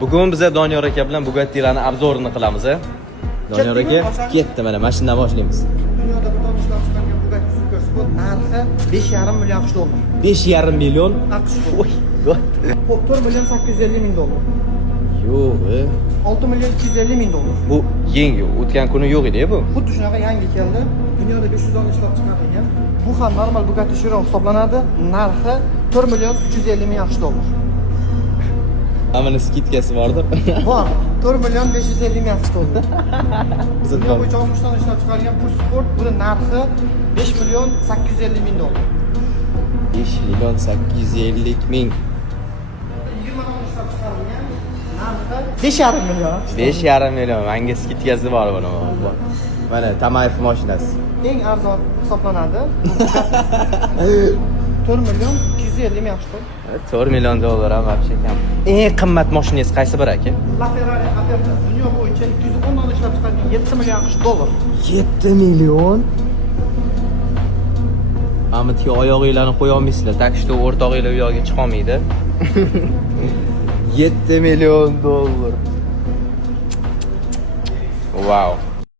Bugun biz Doniyor aka bilan Bugatti'larni obzorini qilamiz. Doniyor aka ketdi, mana mashinadan boshlaymiz. Dunyoda bir dona ishlab chiqargan Bugatti Supersport narxi 5,5 million AQSh dollar. 5,5 million AQSh Voy, dollar. 4 million 850 ming dollar. yo'q. 6 million 250 ming dollar. Bu yangi, o'tgan kuni yo'q edi bu. Xuddi shunaqa yangi keldi. Dunyoda 500 dona ishlab chiqarilgan. Bu ham normal Bugatti Chiron hisoblanadi. Narxi 4 million 350 ming AQSh dollar. Amana skidkasi bordir. Bor. 4 million 550 ming AQSh dollar. Dunyo bo'yicha 60 dona ishlab chiqarilgan Push Sport buni narxi 5 million 850 ming dollar. 5 million 850 ming. 20 dona ishlab chiqarilgan narxi 5,5 million. 5,5 million. Menga skidkasi bor buni. Mana Tamayev mashinasi. Eng arzon hisoblanadi. 4 million 250 ming AQSh dollar. 4 million dollar ham вообще kam. Eng qimmat mashinangiz qaysi biri aka? LaFerrari Aperta dunyo bo'yicha 210 dona ishlab chiqarilgan 7 million AQSh dollar. 7 million. Amitga oyog'inglarni qo'ya olmaysizlar. Tak что o'rtog'inglar u yoqqa chiqa olmaydi. 7 million dollar. Wow.